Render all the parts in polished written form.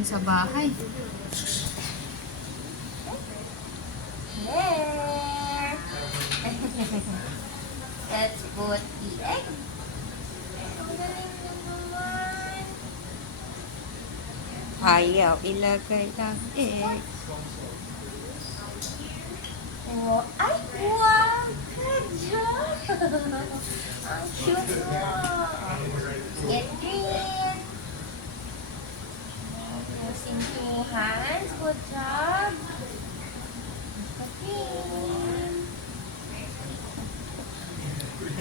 natin sa bahay. There. Let's put the egg. Ang galing naman. Ayaw ilagay ang egg. Oh, ay, wow! Good job! Ang cute mo! Get green! Using two hands. Good job! Get green!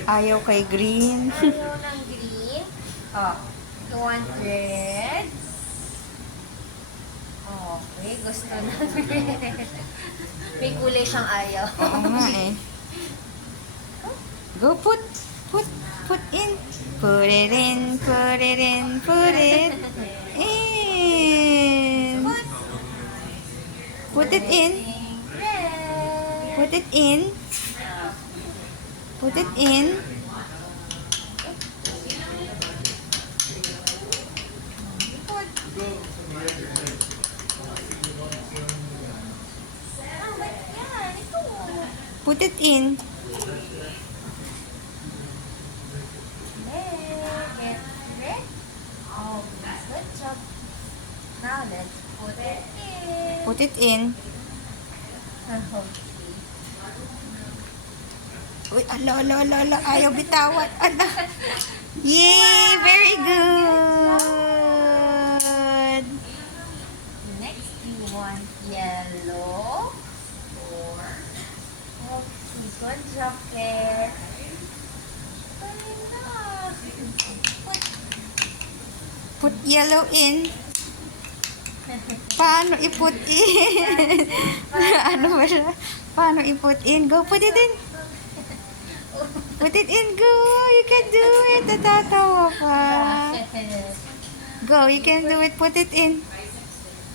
Ayaw kay green. Ayaw ng green. Oh, you want red? Okay, gusto ng red. May kulay siyang ayaw. Oo nga eh. Go put in. Put it in, put it in, put it in. Put it in, Red. put it in, put it in. Put it in. Get red. Oh, good job. Now let's put it in. Put it in. Okay. Uy, ala. Ayaw bitawan. Ala. Yay! Very good. Next, you want yellow. Okay, good job there. Put yellow in. Paano i-put in? Ano ba siya? Paano i-put in? Go, put it in. Put it in, go. You can do it. Natatawa pa. Go, you can do it. Put it in.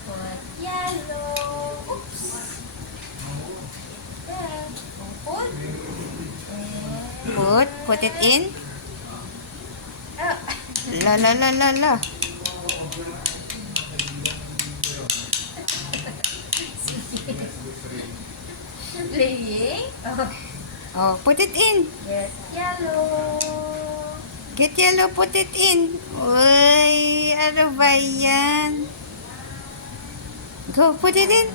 Put yellow. Oops. There. Put it in. Ah. La. Playing? Oh, put it in. Yes, yellow. Get yellow, put it in. Uy, ano ba yan? Go, put it in.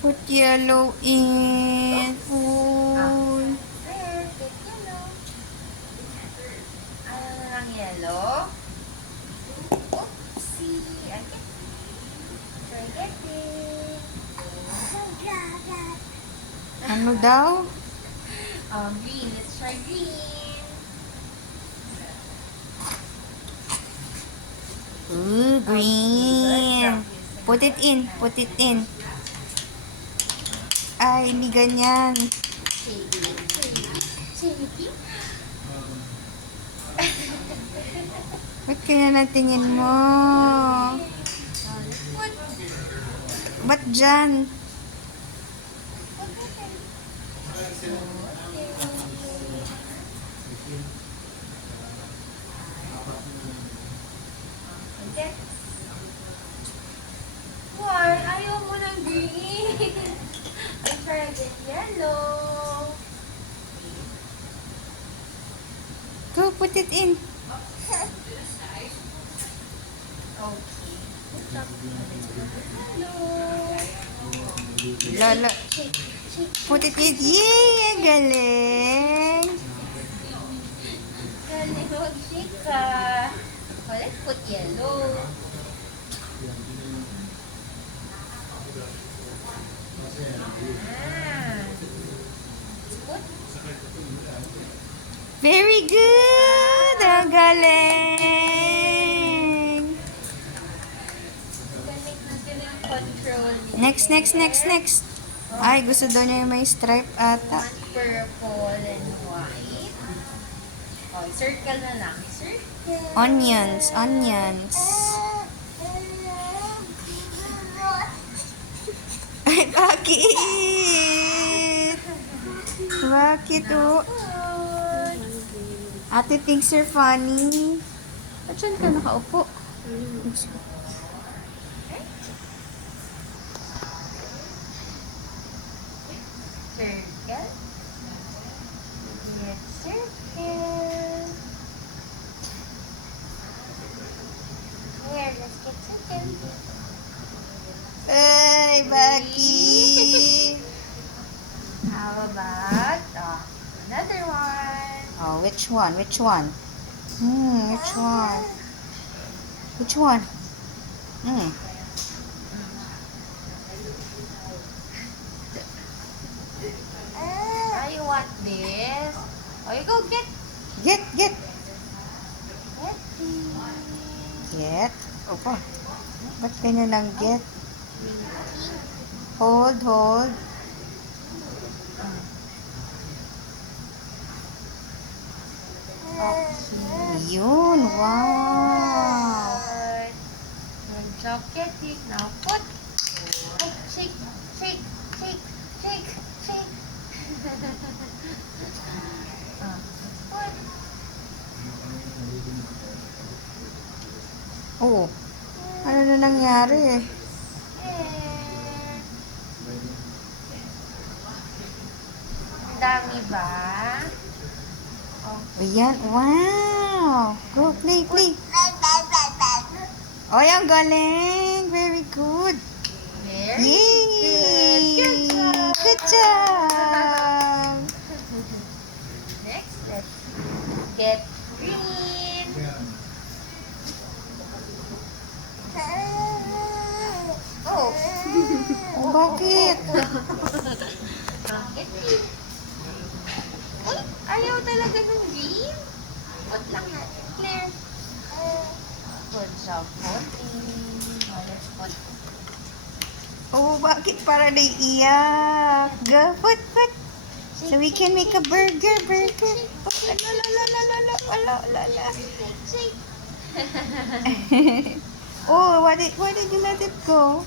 Put yellow in. Uy. There, get yellow. Ayaw na ng yellow. Oopsie. Okay. Forget it. Ano daw? Green. Let's try green. Ooh, green. Put it in. Put it in. Ay, hindi ganyan. Shaking. Ba't kaya natingin mo? Ba't dyan? Okay. Why? Ayaw mo ng green. I tried it yellow. Go, put it in. Okay. Good job. Yellow. Lala. Shake, shake. Put it in. Yay! Ang galing. Galing mag-shake ka. Oh, let's put yellow. Let's put Very good. Ang galing. galing control. Next. Ay, gusto daw niya yung may stripe ata. One purple and white. Oh, circle na lang. Circle. Onions. Ay, bakit? Bakit oh? Ate thinks you're funny. Ba't dyan ka nakaupo? chicken. Ay, Baki! How about another one? Oh, which one? Which one? Which one? Which one? You want this? Oh, you go get. Get. Get Get. Opa. Ba't ganyan ang get? Hold. Okay. Yun, wow. Good job, Kitty. Now put. Oh, shake. Put. Oh, ano na nangyari? Ang dami ba? Ayan, wow. Go, play. Oh, ang galing. Very good. Very Yay! good. Good job. Next, let's get green. Oh. Bakit? Bakit? Ay, ayaw talaga ng green. Put lang natin. Clear. Good job, putting. Let's put. Oh, bakit para naiiyak? Go, put. So we can make a burger. Oh, la. Shake. Oh, why did you let it go?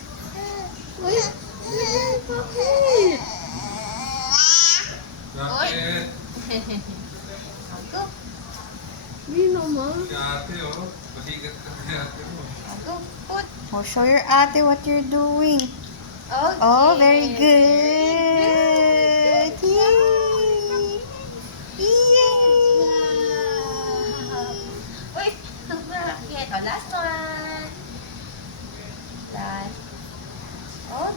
Bakit? Go. Si ate, oh. Pasikat ka kay ate mo. Go. Put. Oh, show your ate what you're doing. Okay. Oh, very good. Yay! Wait, bakit? Oh, last one. Last. Oh,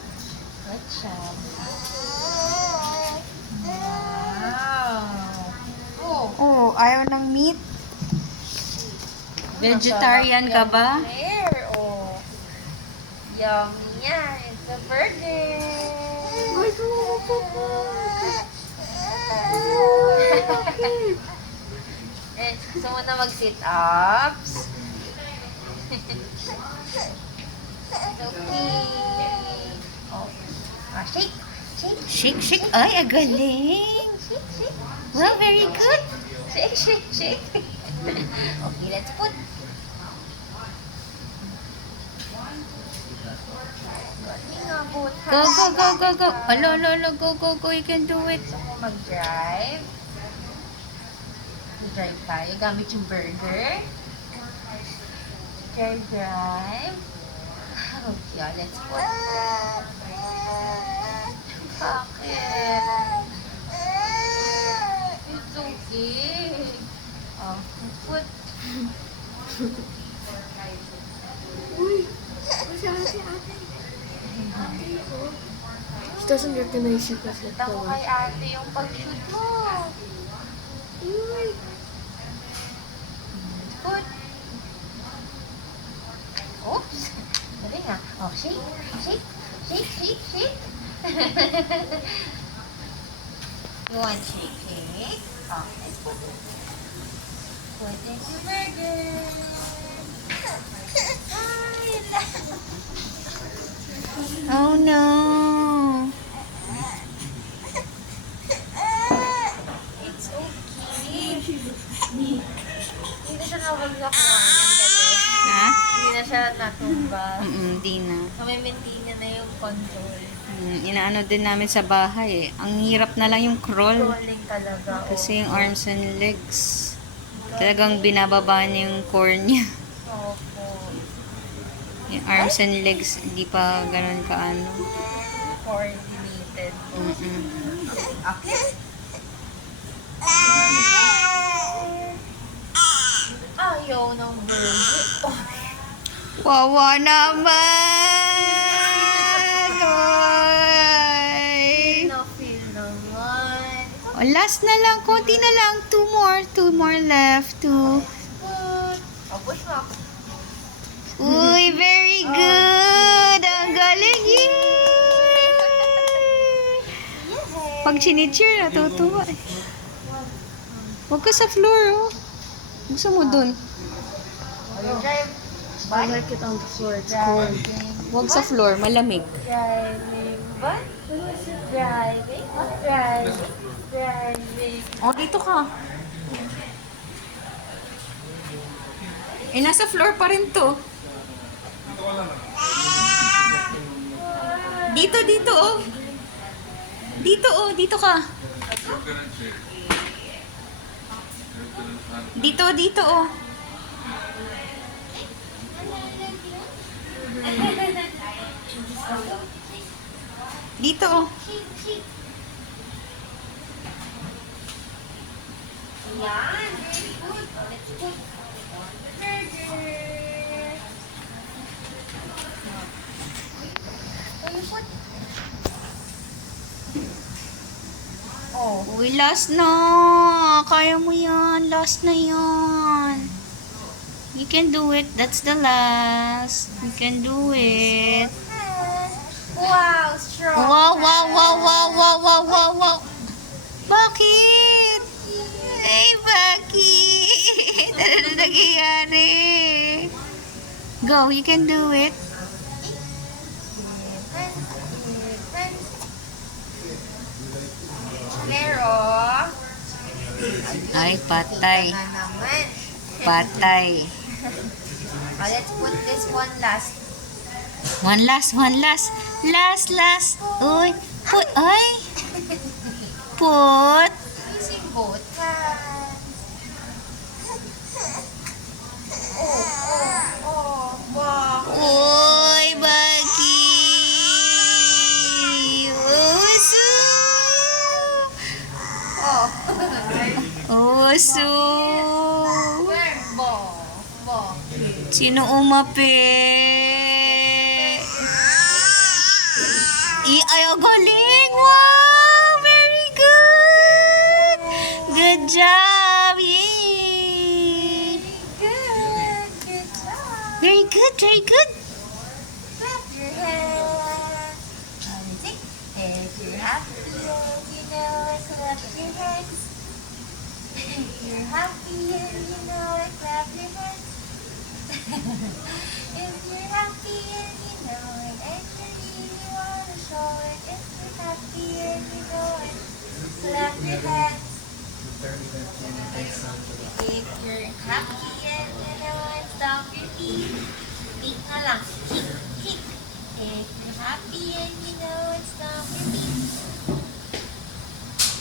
good job. Wow. Oh, Oh, ayaw ng meat? Vegetarian ka ba? There, oh. Yummy yan. It's a burger. Gusto mo na mag-sit-ups? It's okay. Oh. Shake. Shake. Ay, ang galing. Shake. Well, very good. Shake. Okay, let's put. Go. Alo, go. You can do it. Gusto mo mag-drive? Drive tayo gamit yung burger. Drive. Okay, let's put. Bakit? It's okay. Oh, put. She doesn't recognize you kasi Kita ko kay ate yung pag-shoot mo. Put. Oops. Dali nga. Oh, shake. You want shake? Oh, let's put it. Put it in burger. Oh, no. It's okay. Hindi na siya nawagak na. Ha? Hindi na siya natumba. Di na. Kami-maintain niya na yung control. Inaano din namin sa bahay eh. Ang hirap na lang yung crawl. Controlling talaga. Kasi yung arms and legs. Talagang binababa niya yung core niya. Opo. Yung arms and legs, hindi pa ganun kaano. Coordinated. Okay. Ayaw ng burger. Oh. Wawa naman! Oy! Feel naman. Oh, last na lang. Konti na lang. Two more left. Two. Good. Oh, push mo. Uy, very good! Ang galing! Yay! Pag chinicheer, natutuwa eh. Huwag ka sa floor, oh. Gusto mo dun. Oh, you drive. I like it on the floor. It's cold. Driving. Huwag sa floor, malamig. Driving. What? Driving. What? Driving. Driving. Oh, dito ka. Eh, nasa floor pa rin to. Dito, oh. Dito ka. Dito, oh. Dito, oh. Yan. Very good. Let's put on the burger. Oh, you put. Oh. Uy, last na. Kaya mo yan. Last na yan. You can do it. That's the last. You can do it. Wow, strong. Wow. Bakit? Ay, bakit? Ano nangyayari? Go, you can do it. Pero, Ay, patay. na naman. Patay. Let's put this one last. One last. Last. Uy, put. Ay. Put. Using both hands. Wow. Uy, bakit? Uso. Oh. Uso. Bo. Sino umapi? Ay, ang galing! Wow! Very good! Good job! Yay! Good. Good job. Very good! Clap your hands. Music. If you're happy and you know it, clap your hands. If you're happy and you know it, clap your hands. If you're happy and you know it, and you really wanna show it. If you're happy and you know it, clap your hands. If you're happy and you know it, stomp your feet. Kick na lang. Kick. If you're happy and you know it, stomp your feet.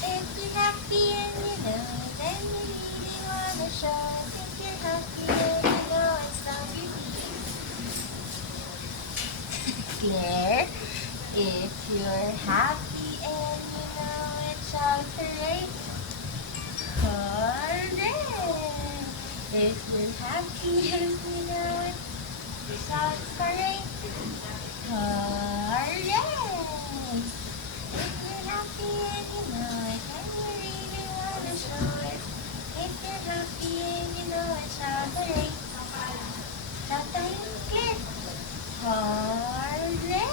If you're happy and you know it, and you really wanna show it. If you're happy and you know it, stomp your feet. Claire, if you're happy and you know it, shout hooray. Hooray! If you're happy and you know it, shout hooray. Hooray! If you're happy and you know it, and you really wanna show it. If you're happy and you know it, shout hooray. Shout tayo, Claire. Hooray!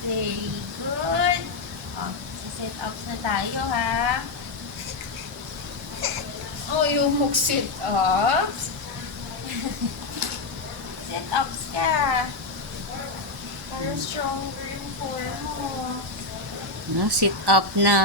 Very good. Oh, set ups na tayo, ha? Oh, yung mag-sit ups. Set ups ka. Para stronger yung form mo. Sit up na.